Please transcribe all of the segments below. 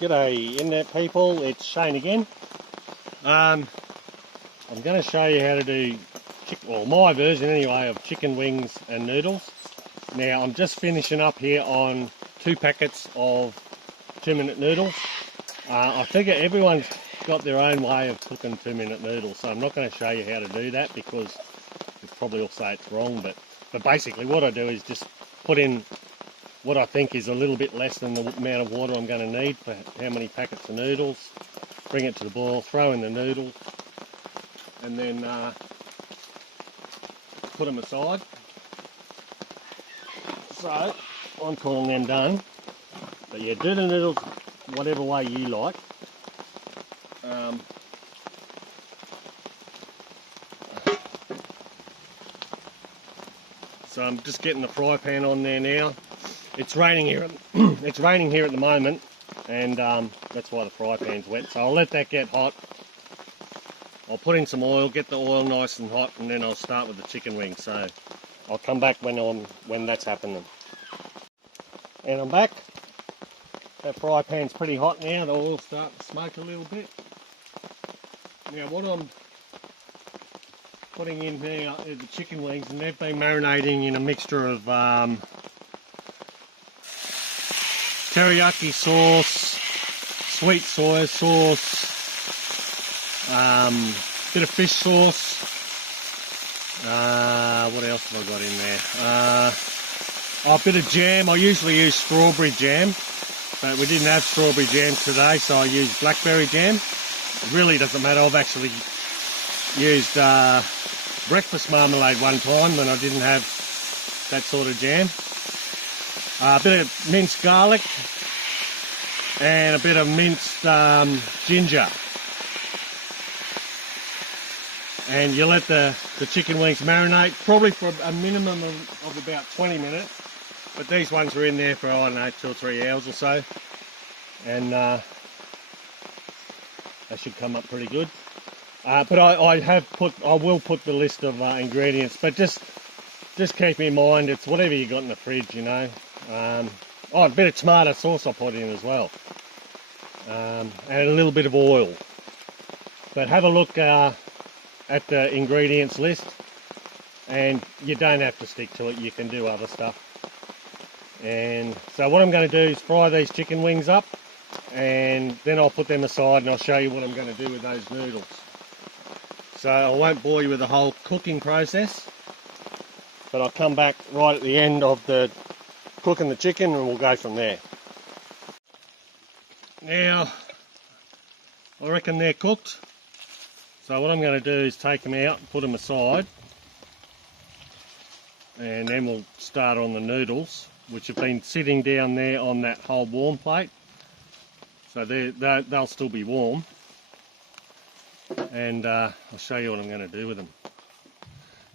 G'day internet people, it's Shane again. I'm going to show you how to do, my version anyway, of chicken wings and noodles. Now I'm just finishing up here on 2 packets of 2-minute noodles. I figure everyone's got their own way of cooking 2-minute noodles, so I'm not going to show you how to do that because you probably all say it's wrong, but basically what I do is just put in what I think is a little bit less than the amount of water I'm going to need for how many packets of noodles. Bring it to the boil, throw in the noodles, and then put them aside. So I'm calling them done. But yeah, do the noodles whatever way you like. So I'm just getting the fry pan on there now. It's raining here. It's raining here at the moment, and that's why the fry pan's wet. So I'll let that get hot. I'll put in some oil, get the oil nice and hot, and then I'll start with the chicken wings. So I'll come back when that's happening. And I'm back. That fry pan's pretty hot now. The oil's starting to smoke a little bit. Now what I'm putting in now is the chicken wings, and they've been marinating in a mixture of teriyaki sauce, sweet soy sauce, bit of fish sauce. What else have I got in there? A bit of jam. I usually use strawberry jam, but we didn't have strawberry jam today, so I used blackberry jam. It really doesn't matter. I've actually used breakfast marmalade one time when I didn't have that sort of jam. A bit of minced garlic and a bit of minced ginger. And you let the chicken wings marinate probably for a minimum of about 20 minutes. But these ones were in there for, I don't know, 2 or 3 hours or so. And they should come up pretty good. But I will put the list of ingredients, but just keep in mind it's whatever you got in the fridge, you know. A bit of tomato sauce I put in as well, and a little bit of oil. But have a look at the ingredients list, and you don't have to stick to it. You can do other stuff. And so what I'm going to do is fry these chicken wings up, and then I'll put them aside and I'll show you what I'm going to do with those noodles. So I won't bore you with the whole cooking process, but I'll come back right at the end of the cooking the chicken and we'll go from there. Now, I reckon they're cooked. So what I'm going to do is take them out and put them aside, and then we'll start on the noodles, which have been sitting down there on that whole warm plate. So they'll still be warm. And I'll show you what I'm going to do with them.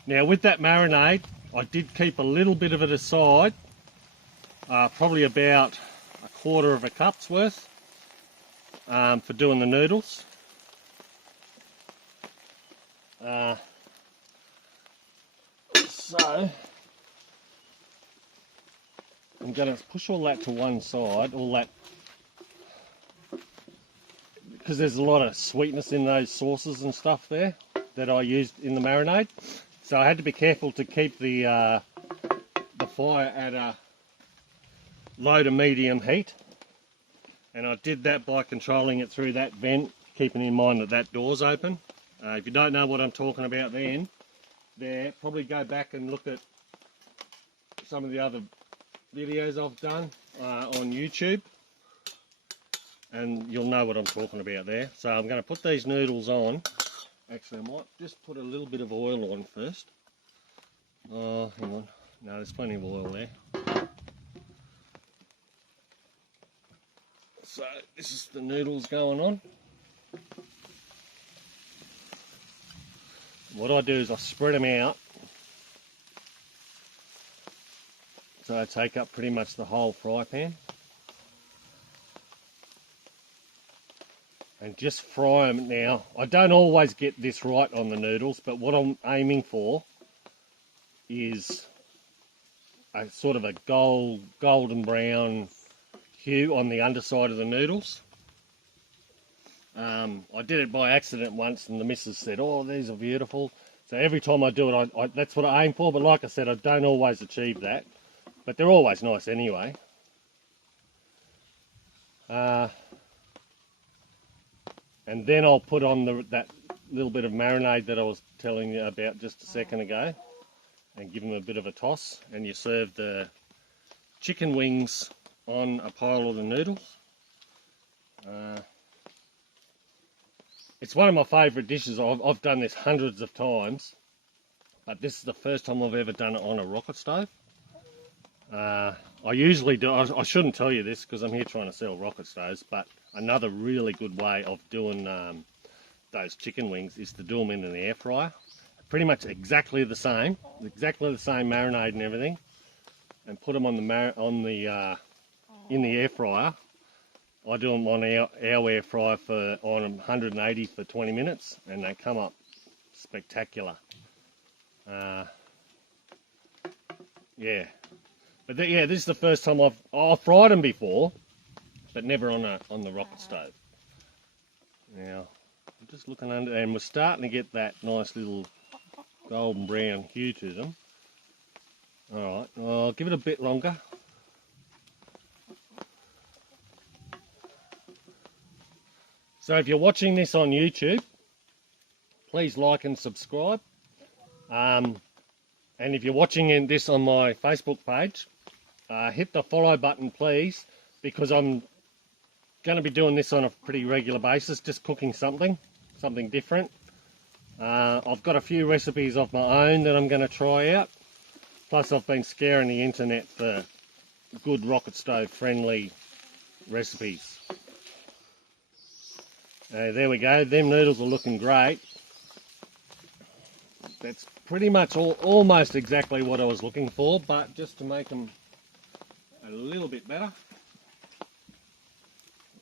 Now with that marinade, I did keep a little bit of it aside, probably about 1/4 cup's worth for doing the noodles. So I'm going to push all that to one side, all that, because there's a lot of sweetness in those sauces and stuff there that I used in the marinade. So I had to be careful to keep the fire at a low to medium heat. And I did that by controlling it through that vent, keeping in mind that door's open. If you don't know what I'm talking about probably go back and look at some of the other videos I've done on YouTube, and you'll know what I'm talking about there. So I'm going to put these noodles on. Actually, I might just put a little bit of oil on first. Oh, hang on. No, there's plenty of oil there. So this is the noodles going on. What I do is I spread them out, so I take up pretty much the whole fry pan. And just fry them. Now, I don't always get this right on the noodles, but what I'm aiming for is a sort of a golden brown hue on the underside of the noodles. I did it by accident once, and the missus said, "Oh, these are beautiful." So every time I do it, that's what I aim for. But like I said, I don't always achieve that. But they're always nice anyway. And then I'll put on that little bit of marinade that I was telling you about just a second ago, and give them a bit of a toss. And you serve the chicken wings on a pile of the noodles. It's one of my favourite dishes. I've done this hundreds of times, but this is the first time I've ever done it on a rocket stove. I usually do, I shouldn't tell you this because I'm here trying to sell rocket stoves, but another really good way of doing those chicken wings is to do them in an air fryer. Pretty much exactly the same marinade and everything, and put them in the air fryer. I do them on our air fryer on 180 for 20 minutes, and they come up spectacular. Yeah, but this is the first time I've fried them before, but never on the rocket stove. Now I'm just looking under, and we're starting to get that nice little golden brown hue to them. All right, I'll give it a bit longer. So if you're watching this on YouTube, please like and subscribe. And if you're watching this on my Facebook page, hit the follow button, please, because I'm going to be doing this on a pretty regular basis, just cooking something different. I've got a few recipes of my own that I'm going to try out. Plus I've been scouring the internet for good rocket stove friendly recipes. There we go, them noodles are looking great. That's pretty much almost exactly what I was looking for, but just to make them a little bit better,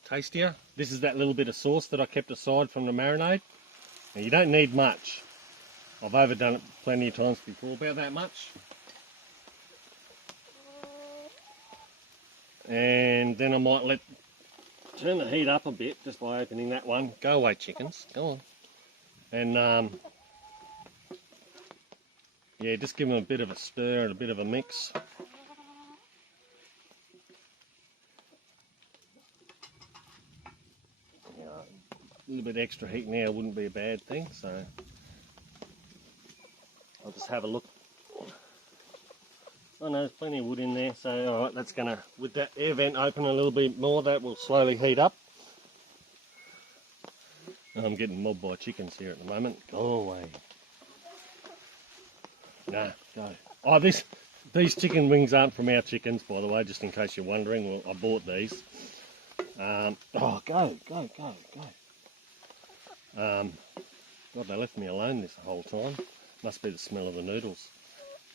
tastier. This is that little bit of sauce that I kept aside from the marinade. Now you don't need much. I've overdone it plenty of times before, about that much. And then I might turn the heat up a bit just by opening that one. Go away, chickens, go on. And yeah, just give them a bit of a stir and a bit of a mix. A little bit extra heat now wouldn't be a bad thing, so I'll just have a look. Oh no, there's plenty of wood in there, so alright, that's gonna, with that air vent open a little bit more, that will slowly heat up. I'm getting mobbed by chickens here at the moment. Go away. Nah, go. Oh, these chicken wings aren't from our chickens, by the way, just in case you're wondering. Well, I bought these. Oh, go. God, they left me alone this whole time. Must be the smell of the noodles.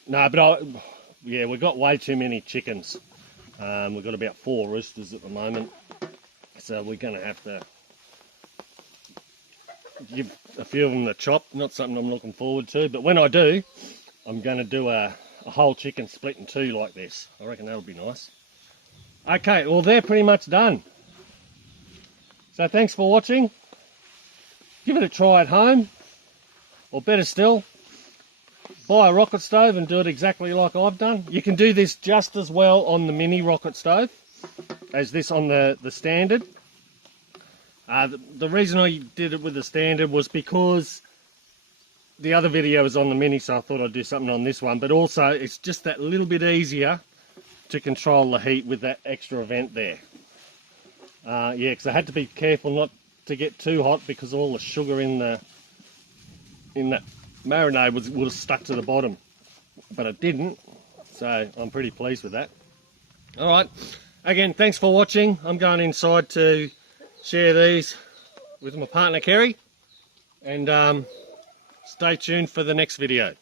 No, but yeah, we've got way too many chickens. We've got about 4 roosters at the moment, so we're going to have to give a few of them the chop. Not something I'm looking forward to, but when I do, I'm going to do a whole chicken split in 2 like this. I reckon that'll be nice. Okay, well they're pretty much done. So thanks for watching. Give it a try at home, or better still, buy a rocket stove and do it exactly like I've done. You can do this just as well on the mini rocket stove as this on the standard. The reason I did it with the standard was because the other video was on the mini, so I thought I'd do something on this one, but also it's just that little bit easier to control the heat with that extra vent there. Yeah, because I had to be careful not to get too hot because all the sugar in that marinade would have stuck to the bottom, but it didn't, so I'm pretty pleased with that. Alright, again, thanks for watching. I'm going inside to share these with my partner Kerry, and stay tuned for the next video.